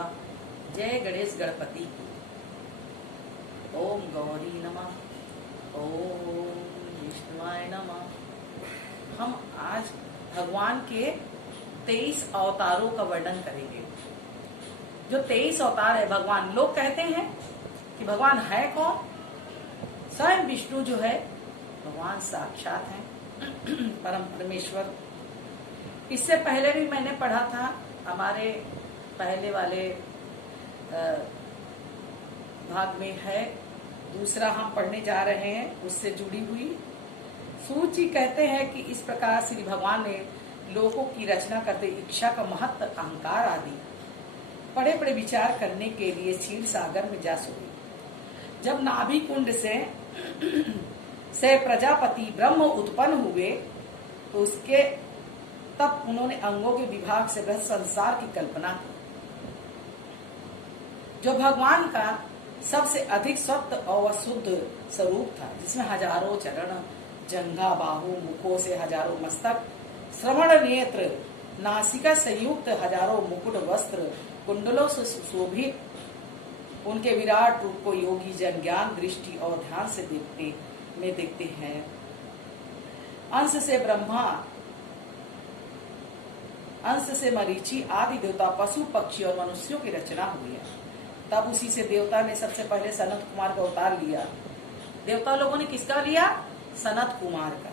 हुआ। जय गणेश गणपति की। ओम गौरी नमः, ओम विष्णुवाय नमः। हम आज भगवान के 23 अवतारों का वर्णन करेंगे। जो 23 अवतार है भगवान, लोग कहते हैं कि भगवान है कौन? स्वयं विष्णु जो है भगवान साक्षात है, परम परमेश्वर। इससे पहले भी मैंने पढ़ा था, हमारे पहले वाले भाग में है, दूसरा हम पढ़ने जा रहे हैं, उससे जुड़ी हुई सूत जी कहते हैं कि इस प्रकार श्री भगवान ने लोगों की रचना करते इच्छा का महत्व, अहंकार आदि बड़े बड़े विचार करने के लिए क्षीर सागर में जा सोए। जब नाभि कुंड से प्रजापति ब्रह्म उत्पन्न हुए तो उसके तब उन्होंने अंगों के विभाग से वह संसार की कल्पना की, जो भगवान का सबसे अधिक सत्य और शुद्ध स्वरूप था, जिसमें हजारों चरण, जंघा, बाहु, मुखों से हजारों मस्तक, श्रवण नेत्र, नासिका संयुक्त हजारों मुकुट, वस्त्र कुंडलों से सुशोभित उनके विराट रूप को योगी जन ज्ञान दृष्टि और ध्यान से देखते हैं। अंश से ब्रह्मा, अंश से मरीचि आदि देवता, पशु पक्षी और मनुष्यों की रचना हुई है। तब उसी से देवता ने सबसे पहले सनत कुमार का अवतार लिया। देवता लोगों ने किसका लिया? सनत कुमार का,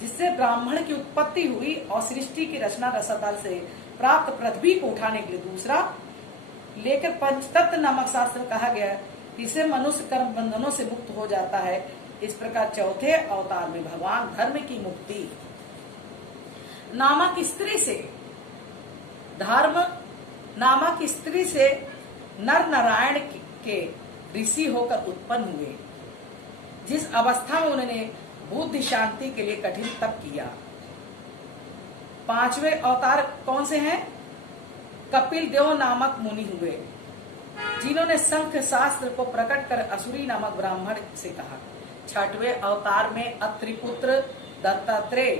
जिससे ब्राह्मण की उत्पत्ति हुई और सृष्टि की रचना रसतल से प्राप्त पृथ्वी को उठाने के लिए दूसरा लेकर पंचतत्व नामक शास्त्र कहा गया, इससे मनुष्य कर्म बंधनों से मुक्त हो जाता है। इस प्रकार चौथे अवतार में भगवान धर्म की मुक्ति नामक स्त्री से, धर्म नामक स्त्री से नर नारायण के ऋषि होकर उत्पन्न हुए, जिस अवस्था में उन्होंने बुद्धि शांति के लिए कठिन तप किया। पांचवें अवतार कौन से हैं? कपिल देव नामक मुनि हुए, जिन्होंने शंख शास्त्र को प्रकट कर असुरी नामक ब्राह्मण से कहा। छठवें अवतार में अत्रिपुत्र दत्तात्रेय,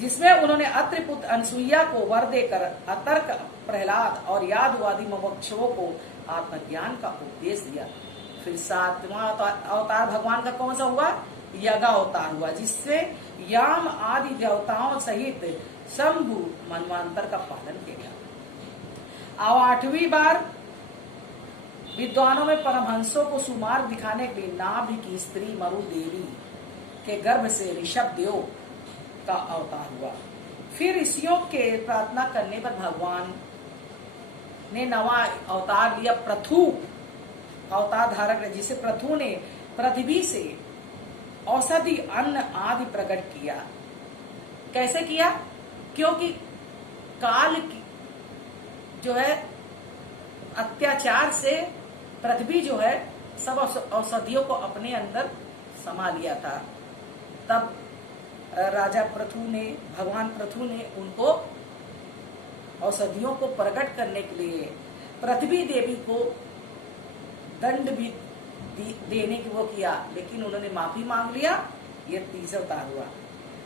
जिसमें उन्होंने अत्रिपुत्र अनसुईया को वर देकर अतर्क प्रहलाद और यादव आदि मुमुक्षुओं को आत्मज्ञान का उपदेश दिया। फिर सातवां अवतार भगवान का कौन सा हुआ? यज्ञ अवतार हुआ, जिससे याम आदि देवताओं सहित शंभु मनवंतर का पालन किया। और आठवीं बार विद्वानों में परमहंसों को सुमार्ग दिखाने के लिए नाभि की स्त्री मरु देवी के गर्भ से ऋषभ देव का अवतार हुआ। फिर ऋषियों के प्रार्थना करने पर भगवान ने नवा अवतार लिया, पृथु अवतार धारक, जिसे पृथु ने पृथ्वी से औषधि अन्न आदि प्रकट किया। कैसे किया? क्योंकि काल की जो है अत्याचार से पृथ्वी जो है सब औषधियों को अपने अंदर समा लिया था। तब राजा पृथु ने, भगवान पृथु ने उनको औषधियों को प्रकट करने के लिए पृथ्वी देवी को दंड भी देने की वो किया, लेकिन उन्होंने माफी मांग लिया। ये तीसरा अवतार हुआ,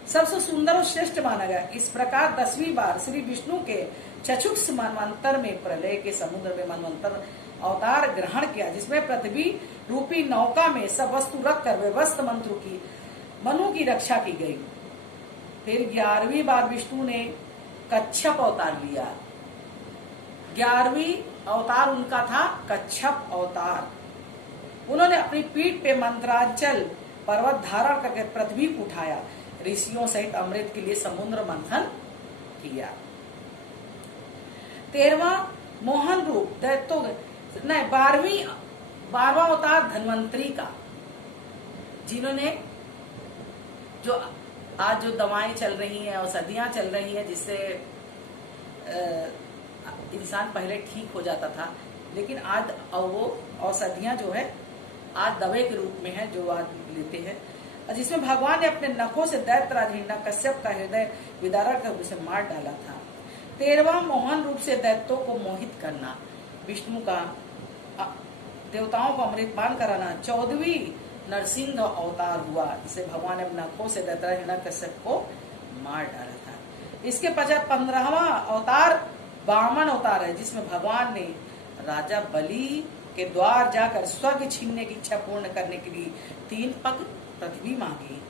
सबसे सुंदर और श्रेष्ठ माना गया। इस प्रकार 10वीं बार श्री विष्णु के चक्षुष मनवंतर में प्रलय के समुद्र में मनवंतर अवतार ग्रहण किया, जिसमें पृथ्वी रूपी नौका में सब वस्तु रखकर व्यवस्थ मंत्रों की मनु की रक्षा की गई। फिर 11वीं बार विष्णु ने कच्छप अवतार लिया। 11वीं अवतार उनका था कच्छप अवतार। उन्होंने अपनी पीठ पे मंत्रांचल पर्वत धारण करके पृथ्वी को उठाया, ऋषियों सहित अमृत के लिए समुद्र मंथन किया। 13वां मोहन रूप दैत्यों, नहीं 12वां अवतार धन्वंतरी का, जिन्होंने जो आज जो दवाएं चल रही हैं, औषधियां चल रही हैं, जिससे इंसान पहले ठीक हो जाता था, लेकिन आज वो औषधियां जो है आज दवाई के रूप में है, जो आज लेते हैं, जिसमें भगवान ने अपने नखों से दैत्यराज हिरण्यकश्यप का हृदय विदारण कर उसे मार डाला था। 13वां मोहन रूप से दैत्यों को मोहित करना, विष्णु का देवताओं को अमृतपान कराना। 14वीं नरसिंह अवतार हुआ, जिसे भगवान ने अपने नखों से दैत्यराज हिरण्यकश्यप को मार डाला था। इसके पश्चात 15वां अवतार वामन अवतार है, जिसमें भगवान ने राजा बलि के द्वार जाकर स्वर्ग छीनने की इच्छा पूर्ण करने के लिए 3 पग पृथ्वी मांगी।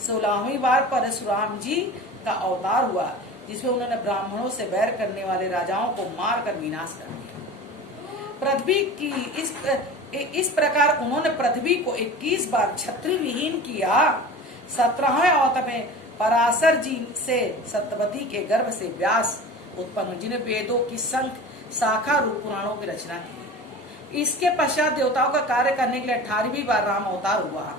16वीं बार परशुराम जी का अवतार हुआ, जिसमें उन्होंने ब्राह्मणों से बैर करने वाले राजाओं को मारकर विनाश कर दिया। पृथ्वी की इस प्रकार उन्होंने पृथ्वी को 21 बार छत्री विहीन किया। 17वें अवतार में पराशर जी से सत्यवती के गर्भ से व्यास उत्पन्न हुए, जिन्हें वेदों की संख शाखा रूप पुराणों की रचना की। इसके पश्चात देवताओं का कार्य करने के लिए 18वीं बार राम अवतार हुआ,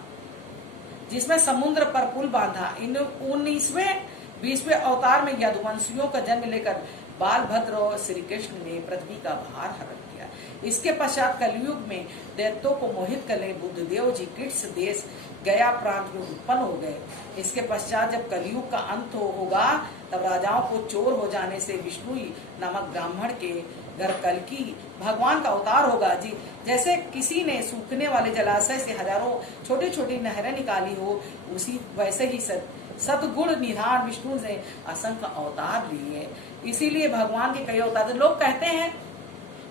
जिसमें समुद्र पर पुल बांधा। 19वें 20वें अवतार में यदुवंशियों का जन्म लेकर बालभद्र और श्री कृष्ण ने पृथ्वी का भार हरण किया। इसके पश्चात कलयुग में दैत्यों को मोहित करने बुद्धदेव जी कृष्ण से देश गया प्रांत में उत्पन्न हो गए। इसके पश्चात जब कलयुग का अंत होगा, तब राजाओं को चोर हो जाने से विष्णु नामक ब्राह्मण के घर कल्कि भगवान का अवतार होगा। जी जैसे किसी ने सूखने वाले जलाशय से हजारों छोटी छोटी नहरें निकाली हो, उसी वैसे ही सदगुण निधान विष्णु ने असंख्य अवतार लिए। इसीलिए भगवान के कई अवतार। लोग कहते हैं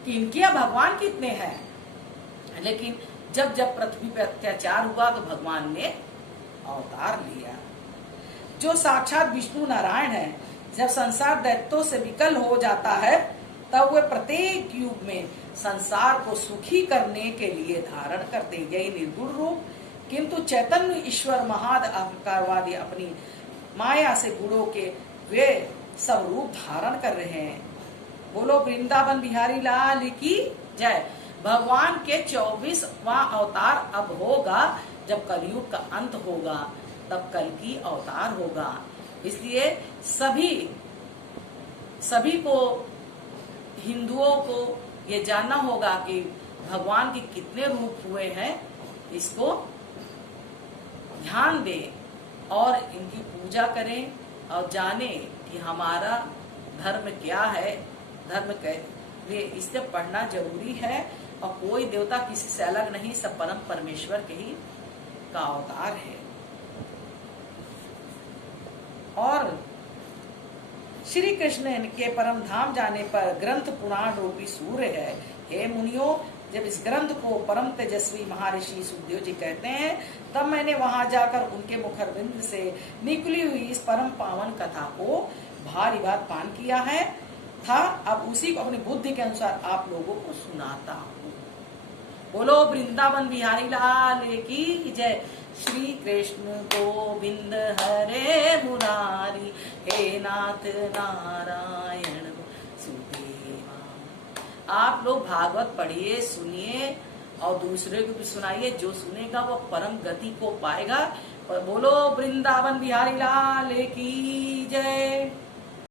कि इनके यहाँ भगवान कितने हैं, लेकिन जब जब पृथ्वी पर अत्याचार हुआ तो भगवान ने अवतार लिया। जो साक्षात विष्णु नारायण है, जब संसार दैत्यों से विकल हो जाता है, तब वे प्रत्येक युग में संसार को सुखी करने के लिए धारण करते। यही निर्गुण रूप किंतु चैतन्य ईश्वर महाद अहंकारवादी अपनी माया से गुणों के वे सब रूप धारण कर रहे हैं। बोलो वृंदावन बिहारी लाल की जय। भगवान के 24वां अवतार अब होगा, जब कलयुग का अंत होगा, तब कल्कि अवतार होगा। इसलिए सभी को, हिंदुओं को ये जानना होगा कि भगवान के कितने रूप हुए हैं, इसको ध्यान दें और इनकी पूजा करें और जाने कि हमारा धर्म क्या है, धर्म ये इससे पढ़ना जरूरी है। और कोई देवता किसी से अलग नहीं, सब परम परमेश्वर के ही का अवतार है। और श्री कृष्ण के परम धाम जाने पर ग्रंथ पुराण रूपी सूर्य है। हे मुनियों, जब इस ग्रंथ को परम तेजस्वी महर्षि सुखदेव जी कहते हैं, तब मैंने वहां जाकर उनके मुखरबिंद से निकली हुई इस परम पावन कथा को भारी बात पान किया है था। अब उसी को अपनी बुद्धि के अनुसार आप लोगों को सुनाता हूँ। बोलो वृंदावन बिहारी लाल की जय। श्री कृष्ण गोविंद हरे मुरारी, हे नाथ नारायण सुदेवा। आप लोग भागवत पढ़िए, सुनिए और दूसरे को भी सुनाइए। जो सुनेगा वो परम गति को पाएगा। और बोलो वृंदावन बिहारी लाल की जय।